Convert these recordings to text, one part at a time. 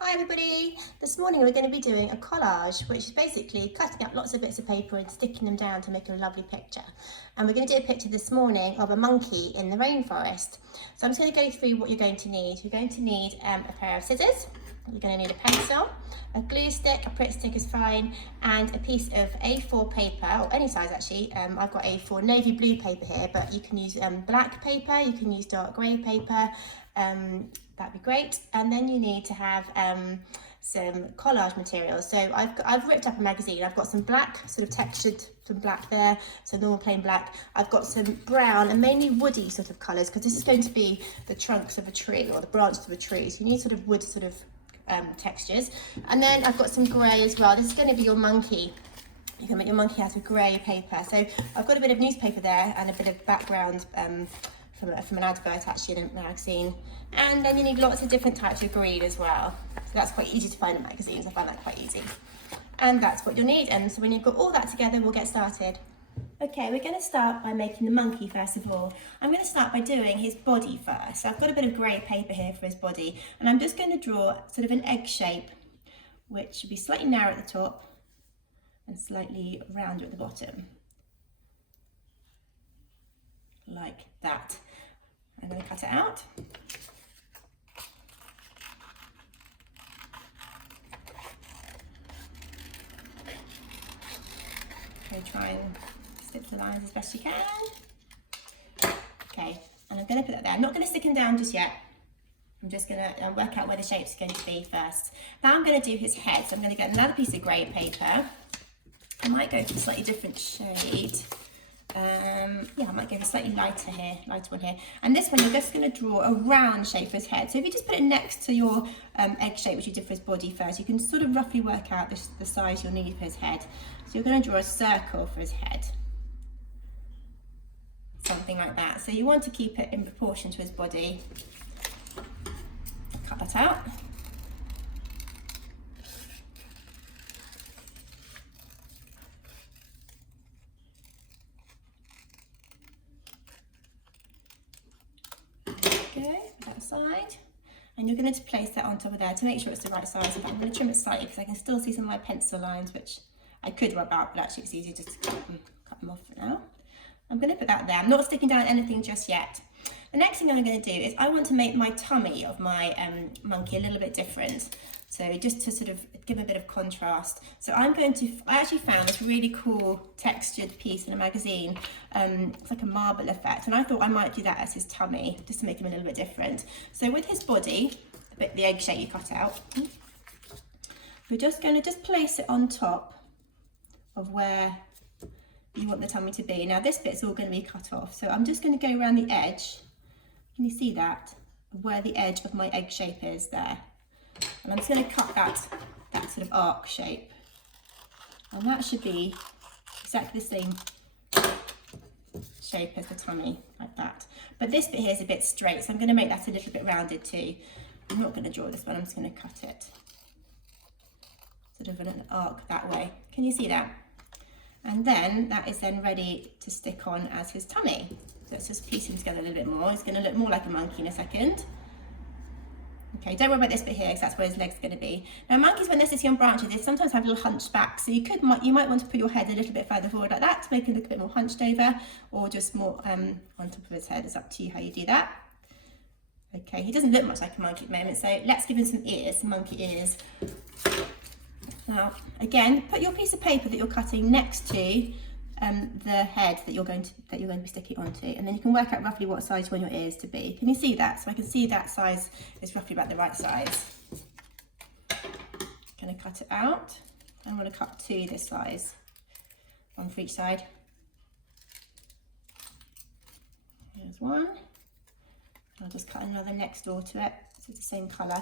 Hi everybody! This morning we're going to be doing a collage, which is basically cutting up lots of bits of paper and sticking them down to make a lovely picture. And we're going to do a picture this morning of a monkey in the rainforest. So I'm just going to go through what you're going to need. You're going to need a pair of scissors, you're going to need a pencil, a glue stick, a Pritt stick is fine, and a piece of A4 paper, or any size actually. I've got A4 navy blue paper here, but you can use black paper, you can use dark grey paper. That'd be great. And then you need to have some collage materials. So I've ripped up a magazine. I've got some black, sort of textured, some black there, so normal plain black. I've got some brown and mainly woody sort of colours, because this is going to be the trunks of a tree or the branches of a tree. So you need sort of wood sort of textures. And then I've got some grey as well. This is going to be your monkey. You can make your monkey out of grey paper. So I've got a bit of newspaper there and a bit of background from an advert actually in a magazine. And then you need lots of different types of green as well. So that's quite easy to find in magazines. I find that quite easy. And that's what you'll need. And so when you've got all that together, we'll get started. Okay, we're going to start by making the monkey first of all. I'm going to start by doing his body first. So I've got a bit of grey paper here for his body, and I'm just going to draw sort of an egg shape, which should be slightly narrow at the top and slightly rounder at the bottom, like that. I'm going to cut it out. Okay, try and stick the lines as best you can. Okay, and I'm going to put that there. I'm not going to stick them down just yet. I'm just going to work out where the shape's going to be first. Now I'm going to do his head. So I'm going to get another piece of grey paper. I might go for a slightly different shade. Yeah, I might go for a slightly lighter one here. And this one, you're just going to draw a round shape for his head. So if you just put it next to your egg shape, which you did for his body first, you can sort of roughly work out the size you'll need for his head. So you're going to draw a circle for his head. Something like that. So you want to keep it in proportion to his body. Cut that out. That side, and you're going to place that on top of there to make sure it's the right size. In fact, I'm going to trim it slightly because I can still see some of my pencil lines, which I could rub out, but actually it's easier just to cut them off for now. I'm going to put that there. I'm not sticking down anything just yet. The next thing I'm going to do is I want to make my tummy of my monkey a little bit different. So just to sort of give a bit of contrast. So I actually found this really cool textured piece in a magazine. It's like a marble effect. And I thought I might do that as his tummy, just to make him a little bit different. So with his body, the egg shape you cut out, we're just going to place it on top of where you want the tummy to be. Now this bit's all going to be cut off. So I'm just going to go around the edge. Can you see that? Where the edge of my egg shape is there. And I'm just going to cut that sort of arc shape. And that should be exactly the same shape as the tummy, like that. But this bit here is a bit straight, so I'm going to make that a little bit rounded too. I'm not going to draw this one, I'm just going to cut it. Sort of an arc that way. Can you see that? And then that is then ready to stick on as his tummy. So let's just piece him together a little bit more. He's going to look more like a monkey in a second. Okay, don't worry about this bit here because that's where his leg's going to be. Now monkeys, when they're sitting on branches, they sometimes have a little hunched back, so you might want to put your head a little bit further forward like that to make him look a bit more hunched over, or just more on top of his head. It's up to you how you do that. Okay, he doesn't look much like a monkey at the moment, so let's give him some ears, some monkey ears. Now, again, put your piece of paper that you're cutting next to the head that you're going to be sticking onto, and then you can work out roughly what size you want your ears to be. Can you see that? So I can see that size is roughly about the right size. Going to cut it out. I'm going to cut two this size, one for each side. Here's one. I'll just cut another next door to it, so it's the same colour.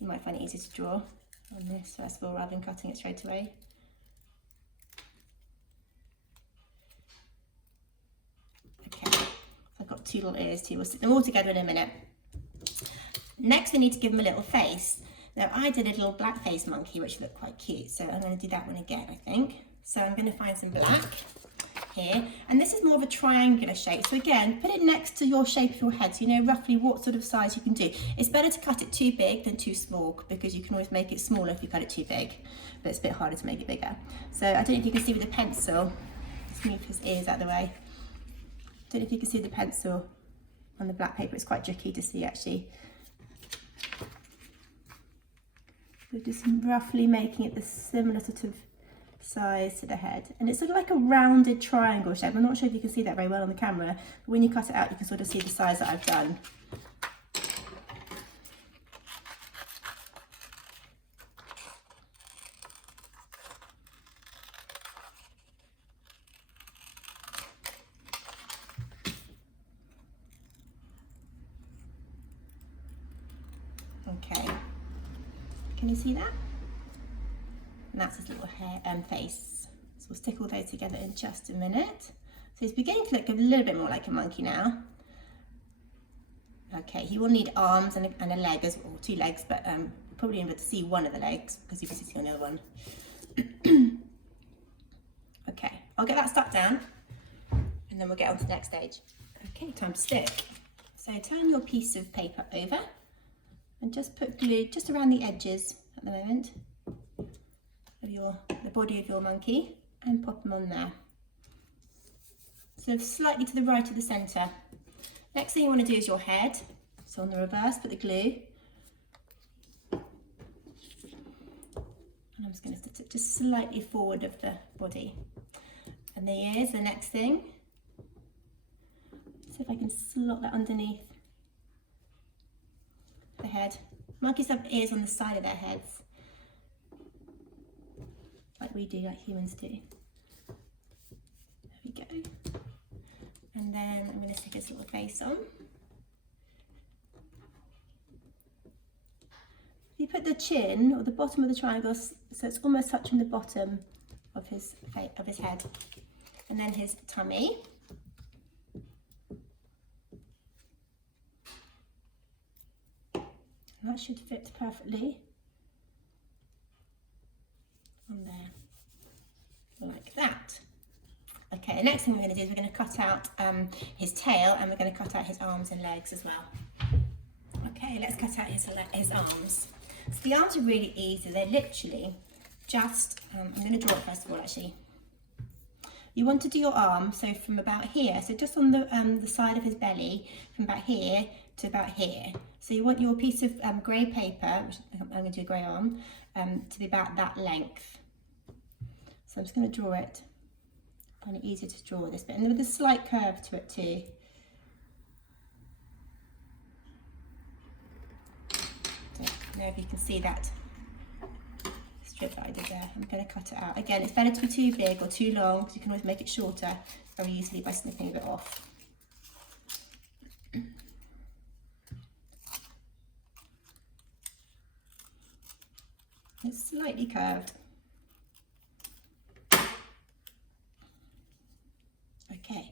You might find it easier to draw on this first of all rather than cutting it straight away. Okay, so I've got two little ears too. We'll stick them all together in a minute. Next we need to give them a little face. Now I did a little black face monkey which looked quite cute, so I'm going to do that one again I think. So I'm going to find some black. here, and this is more of a triangular shape. So again, put it next to your shape of your head so you know roughly what sort of size you can do. It's better to cut it too big than too small, because you can always make it smaller if you cut it too big, but it's a bit harder to make it bigger. So I don't know if you can see with the pencil, let's move his ears out of the way. I don't know if you can see the pencil on the black paper, it's quite tricky to see actually. So just roughly making it the similar sort of size to the head, and it's sort of like a rounded triangle shape. I'm not sure if you can see that very well on the camera, but when you cut it out you can sort of see the size that I've done. Okay, can you see that? And that's his little hair and face. So we'll stick all those together in just a minute. So he's beginning to look a little bit more like a monkey now. Okay, he will need arms and a leg, or 2 legs, but probably able to see one of the legs because you can see on the other one. Okay, I'll get that stuck down and then we'll get on to the next stage. Okay, time to stick. So turn your piece of paper over and just put glue just around the edges at the moment of the body of your monkey, and pop them on there. So slightly to the right of the centre. Next thing you want to do is your head. So on the reverse, put the glue. And I'm just going to stick it just slightly forward of the body. And the ears, the next thing. See if I can slot that underneath the head. Monkeys have ears on the side of their heads, like we do, like humans do. There we go. And then I'm going to stick his little face on. If you put the chin or the bottom of the triangle so it's almost touching the bottom of his head, and then his tummy. And that should fit perfectly on there, like that. Okay, the next thing we're going to do is we're going to cut out his tail, and we're going to cut out his arms and legs as well. Okay, let's cut out his arms. So the arms are really easy. They're literally just, I'm going to draw it first of all actually. You want to do your arm, so from about here, so just on the side of his belly, from about here to about here. So you want your piece of grey paper, which I'm going to do a grey arm, to be about that length. So I'm just going to draw it. I find it easier to draw this bit, and with a slight curve to it too. Now if you can see that strip that I did there, I'm going to cut it out. Again, it's better to be too big or too long, because you can always make it shorter very easily by snipping a bit off. It's slightly curved. Okay,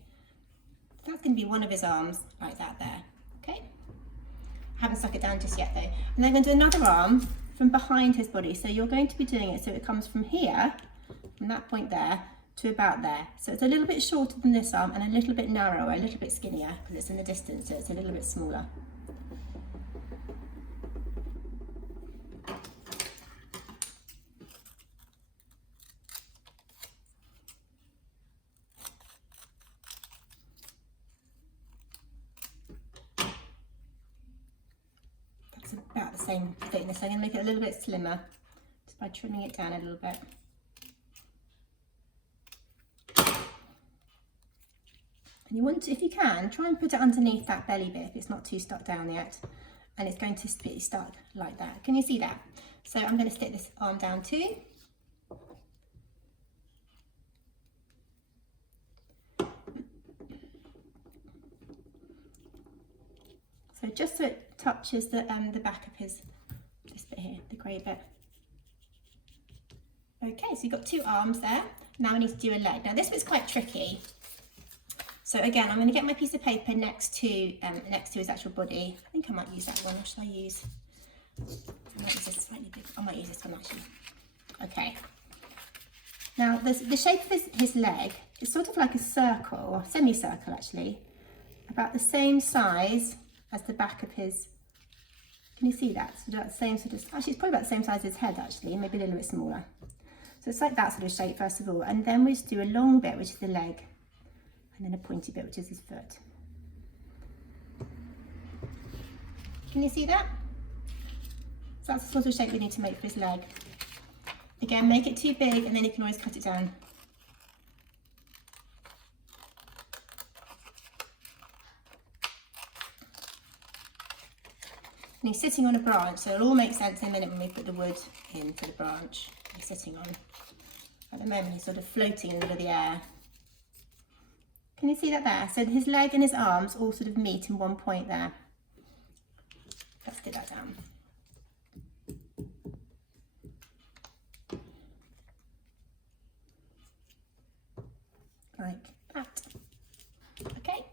so that's going to be one of his arms, like that there. Okay, I haven't stuck it down just yet though. And then I'm going to do another arm from behind his body. So you're going to be doing it so it comes from here, from that point there, to about there. So it's a little bit shorter than this arm and a little bit narrower, a little bit skinnier, because it's in the distance, so it's a little bit smaller. About the same thickness. I'm going to make it a little bit slimmer just by trimming it down a little bit. And you want to, if you can, try and put it underneath that belly bit if it's not too stuck down yet, and it's going to be stuck like that. Can you see that? So I'm going to stick this arm down too. So just so it touches the back of his, this bit here, the grey bit. Okay, so you've got 2 arms there. Now we need to do a leg. Now this bit's quite tricky. So again, I'm going to get my piece of paper next to his actual body. I think I might use that one. What should I use? I might use this slightly big. I might use this one actually. Okay. Now the shape of his leg is sort of like a circle, or semicircle actually, about the same size as the back of his, can you see that? So that same sort of, actually it's probably about the same size as his head actually, maybe a little bit smaller. So it's like that sort of shape first of all, and then we just do a long bit which is the leg, and then a pointy bit which is his foot. Can you see that? So that's the sort of shape we need to make for his leg. Again, make it too big and then you can always cut it down. And he's sitting on a branch, so it'll all make sense in a minute when we put the wood into the branch he's sitting on. At the moment he's sort of floating in the middle of the air. Can you see that there? So his leg and his arms all sort of meet in one point there. Let's get that down. Like that. Okay.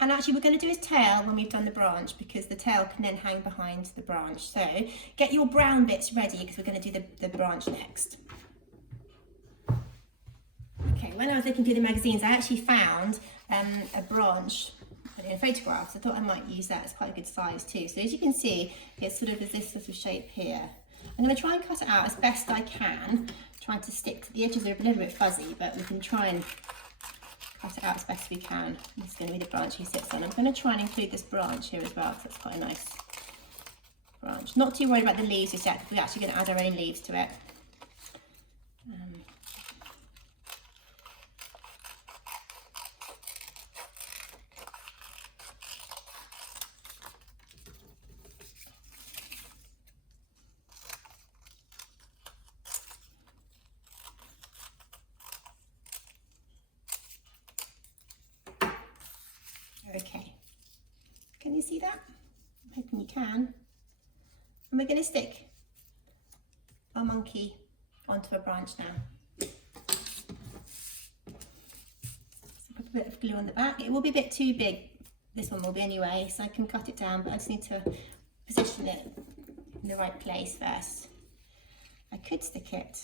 And actually we're going to do his tail when we've done the branch, because the tail can then hang behind the branch. So get your brown bits ready because we're going to do the branch next. Okay, when I was looking through the magazines I actually found a branch in photographs. I thought I might use that. It's quite a good size too. So as you can see, it's sort of this sort of shape here. I'm going to try and cut it out as best I can, trying to stick to the edges. Are a little bit fuzzy, but we can try and cut it out as best we can. This is going to be the branch he sits on. I'm going to try and include this branch here as well, because it's quite a nice branch. Not too worried about the leaves just yet, because we're actually going to add our own leaves to it. Okay, can you see that? I'm hoping you can. And we're going to stick our monkey onto a branch now. So put a bit of glue on the back. It will be a bit too big, this one will be anyway, so I can cut it down, but I just need to position it in the right place first. I could stick it,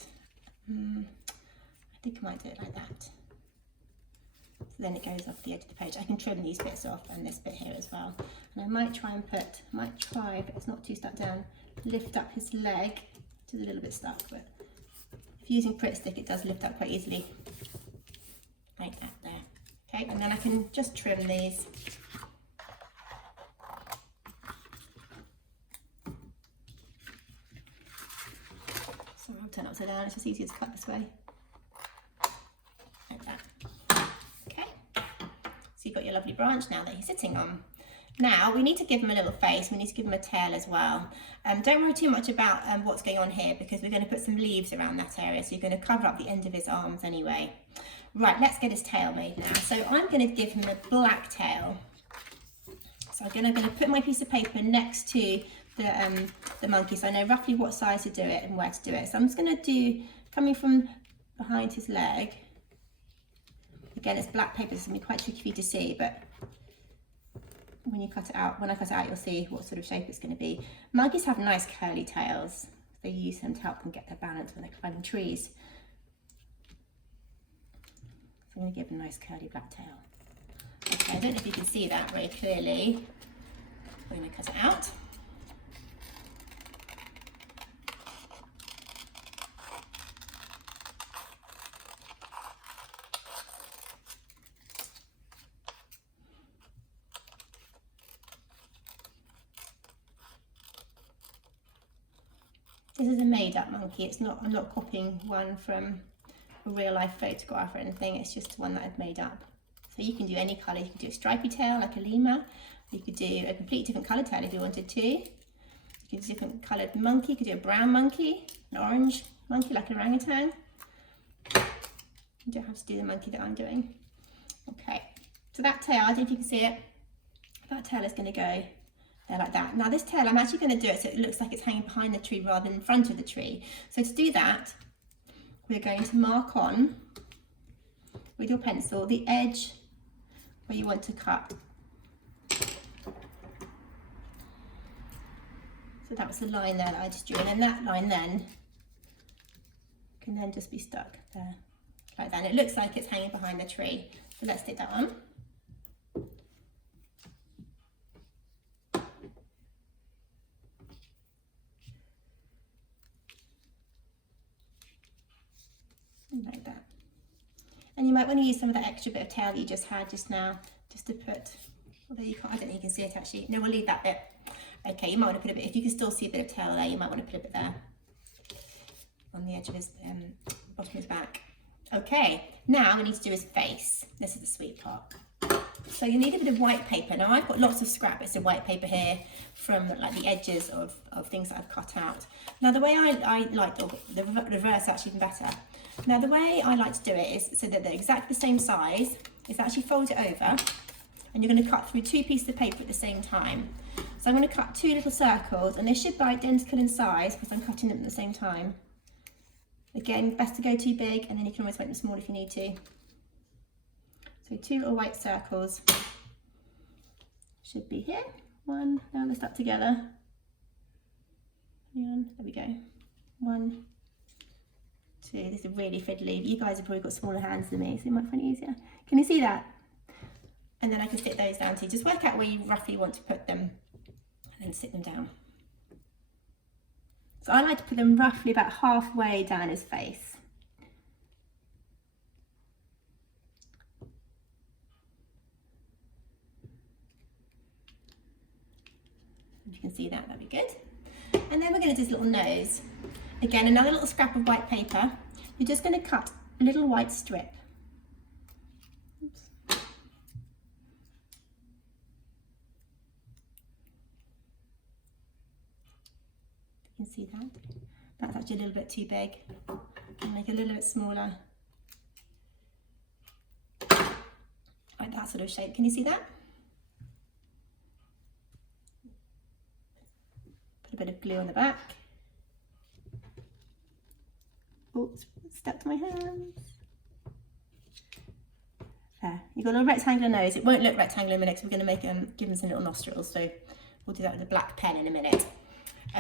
I think I might do it like that. So then it goes off the edge of the page. I can trim these bits off and this bit here as well. And I might try and if it's not too stuck down, lift up his leg. It is a little bit stuck, but if using Pritt stick, it does lift up quite easily. Like that there. Okay, and then I can just trim these. So I'll turn it upside down, it's just easier to cut this way. Like that. So you've got your lovely branch now that he's sitting on. Now we need to give him a little face, we need to give him a tail as well. Don't worry too much about what's going on here, because we're going to put some leaves around that area, so you're going to cover up the end of his arms anyway. Right, let's get his tail made now. So I'm going to give him a black tail. So I'm going to put my piece of paper next to the monkey, so I know roughly what size to do it and where to do it. So I'm just going to do, coming from behind his leg. Again, it's black paper, so it's going to be quite tricky for you to see, but when I cut it out, you'll see what sort of shape it's going to be. Monkeys have nice curly tails. They use them to help them get their balance when they're climbing trees. So I'm going to give them a nice curly black tail. Okay, I don't know if you can see that very clearly. I'm going to cut it out. This is a made-up monkey. It's not. I'm not copying one from a real-life photograph or anything. It's just one that I've made up. So you can do any colour. You can do a stripy tail like a lemur. You could do a completely different colour tail if you wanted to. You could do a different coloured monkey. You could do a brown monkey, an orange monkey like an orangutan. You don't have to do the monkey that I'm doing. Okay. So that tail, I don't know if you can see it. That tail is going to go there like that. Now this tail, I'm actually going to do it so it looks like it's hanging behind the tree rather than in front of the tree. So to do that, we're going to mark on with your pencil the edge where you want to cut. So that was the line there that I just drew, and then that line then can then just be stuck there, like that. And it looks like it's hanging behind the tree. So let's stick that on. Like that. And you might want to use some of that extra bit of tail that you just had just now, just to put, although you can't, I don't think you can see it actually. No, we'll leave that bit. Okay, you might want to put a bit, if you can still see a bit of tail there, you might want to put a bit there on the edge of his, bottom of his back. Okay, now we need to do his face. This is the sweet part. So you need a bit of white paper. Now I've got lots of scrap bits of white paper here from like the edges of things that I've cut out. Now the way I like, the reverse actually even better. Now the way I like to do it is so that they're exactly the same size, is actually fold it over and you're going to cut through 2 pieces of paper at the same time. So I'm going to cut 2 little circles and they should be identical in size because I'm cutting them at the same time. Again, best to go too big and then you can always make them small if you need to. So 2 little white circles should be here. 1, now they're stuck together. Hang on, there we go. 1, 2, this is really fiddly. You guys have probably got smaller hands than me, so you might find it easier. Can you see that? And then I can stick those down too. Just work out where you roughly want to put them and then sit them down. So I like to put them roughly about halfway down his face. If you can see that, that'd be good. And then we're going to do his little nose. Again, another little scrap of white paper. You're just going to cut a little white strip. Oops. You can see that. That's actually a little bit too big. I'll make it a little bit smaller. Like that sort of shape. Can you see that? Put a bit of glue on the back. Oops, stuck to my hands. There, you've got a rectangular nose. It won't look rectangular in a minute because we're going to make give them some little nostrils. So we'll do that with a black pen in a minute.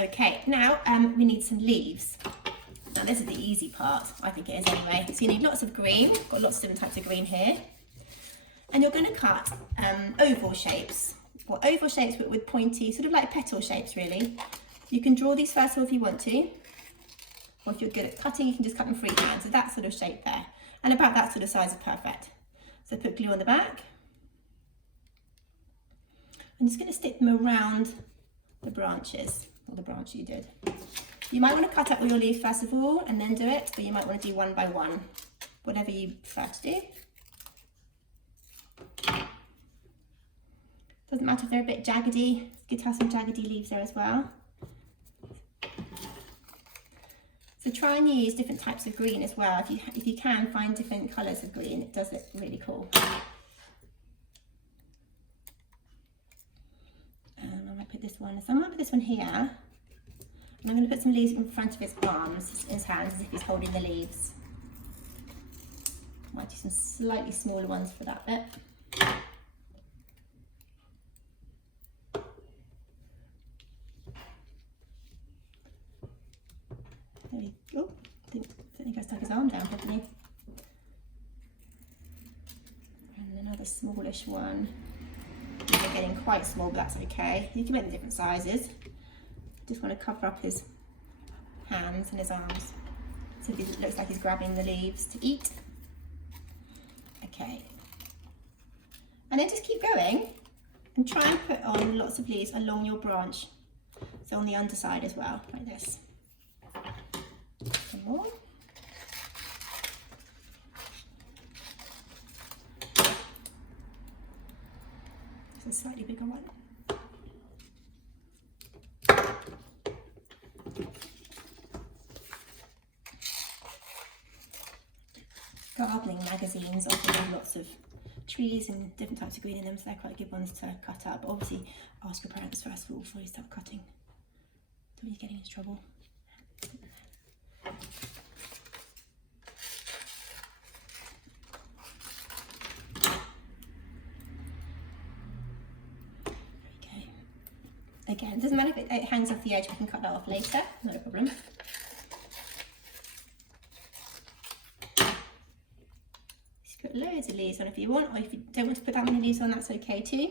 Okay, now we need some leaves. Now this is the easy part, I think it is anyway. So you need lots of green. Got lots of different types of green here. And you're going to cut oval shapes. Or oval shapes with pointy, sort of like petal shapes really. You can draw these first of all if you want to. Or if you're good at cutting, you can just cut them freehand. So that sort of shape there. And about that sort of size is perfect. So put glue on the back. I'm just going to stick them around the branches, or the branch you did. You might want to cut out all your leaves first of all and then do it, or you might want to do one by one, whatever you prefer to do. Doesn't matter if they're a bit jaggedy, it's good to have some jaggedy leaves there as well. So try and use different types of green as well. If you can find different colours of green, it does look really cool. I might put this one, so I might put this one here. And I'm going to put some leaves in front of his arms, his hands, as if he's holding the leaves. Might do some slightly smaller ones for that bit. There we go. I think I stuck his arm down properly. And another smallish one. They're getting quite small, but that's okay. You can make them different sizes. Just want to cover up his hands and his arms so it looks like he's grabbing the leaves to eat. Okay. And then just keep going and try and put on lots of leaves along your branch. So on the underside as well, like this. Some more. This is a slightly bigger one. Gardening magazines often have lots of trees and different types of green in them, so they're quite good ones to cut up. But obviously, ask your parents first of all before you start cutting. Don't be getting into trouble. Okay. Again, it doesn't matter if it hangs off the edge, we can cut that off later, not a problem. Put loads of leaves on if you want, or if you don't want to put that many leaves on, that's okay too.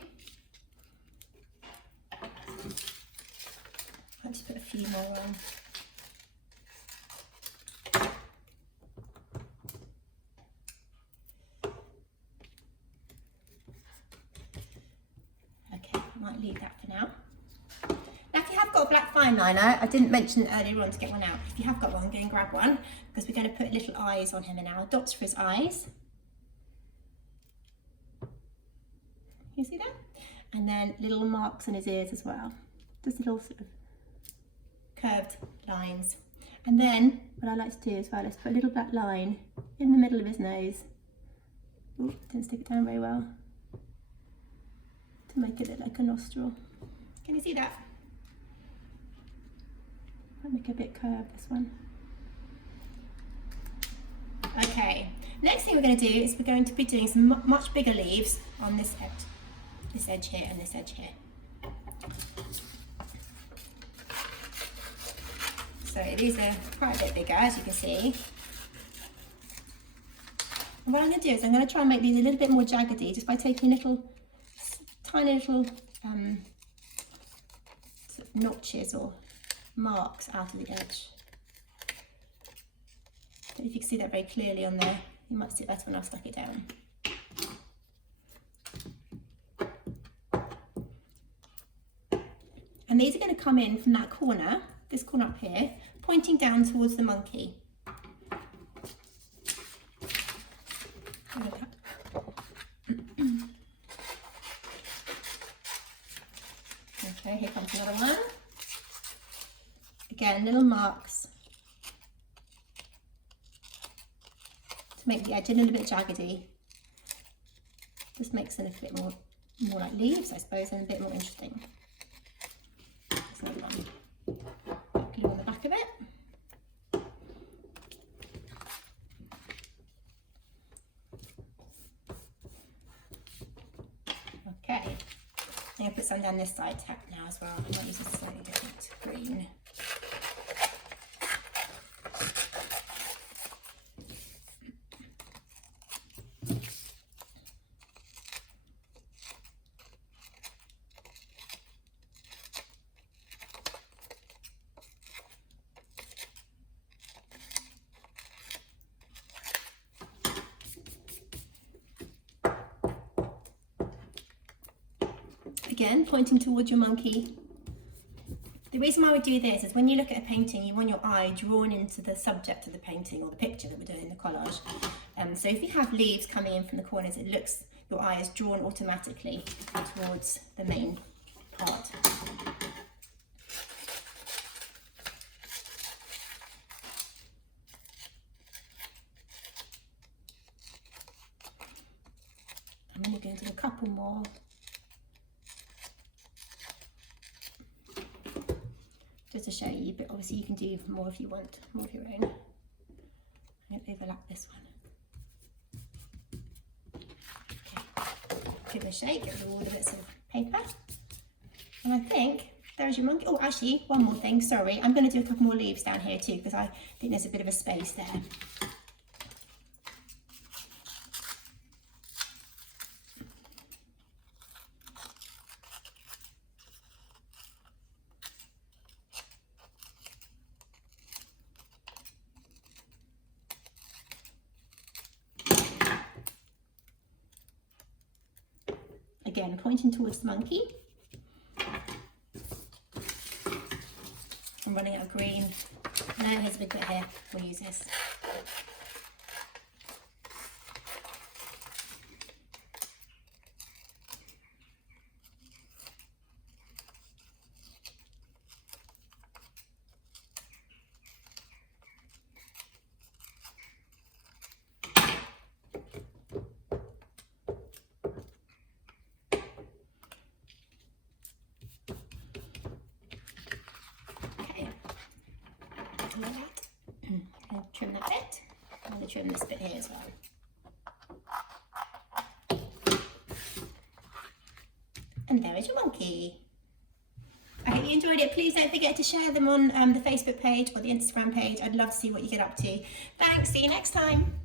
I'll just put a few more on. Okay, I might leave that for now. Now, if you have got a black fine liner, I didn't mention earlier on to get one out. If you have got one, go and grab one, because we're going to put little eyes on him now, dots for his eyes. You see that? And then little marks on his ears as well. Just little sort of curved lines. And then what I like to do as well is put a little black line in the middle of his nose. Ooh, didn't stick it down very well. To make it look like a nostril. Can you see that? I'll make it a bit curved, this one. Okay, next thing we're going to do is we're going to be doing some much bigger leaves on this edge here and this edge here. So these are quite a bit bigger, as you can see. And what I'm going to do is I'm going to try and make these a little bit more jaggedy just by taking tiny little sort of notches or marks out of the edge. I don't know if you can see that very clearly on there. You might see it better when I've stuck it down. And these are going to come in from that corner, this corner up here, pointing down towards the monkey. Okay, here comes another one. Again, little marks to make the edge a little bit jaggedy. Just makes it a bit more like leaves, I suppose, and a bit more interesting. Another one. Glue on the back of it. Okay, I'm going to put some down this side now as well. I might use a slightly different green. Again, pointing towards your monkey. The reason why we do this is when you look at a painting, you want your eye drawn into the subject of the painting or the picture that we're doing in the collage. So if you have leaves coming in from the corners, it looks, your eye is drawn automatically towards the main part. I'm going to go into a couple more. Just to show you, but obviously you can do more if you want, more of your own. I'm going to overlap this one. Okay. Give it a shake, get rid of all the bits of paper. And I think there's your monkey. Oh, actually, one more thing, sorry. I'm going to do a couple more leaves down here too, because I think there's a bit of a space there. Again, pointing towards the monkey. I'm running out of green. No, here's a big bit here. We'll use this. Like that. I'll trim that bit. I'm going to trim this bit here as well. And there is your monkey. I hope you enjoyed it. Please don't forget to share them on the Facebook page or the Instagram page. I'd love to see what you get up to. Thanks. See you next time.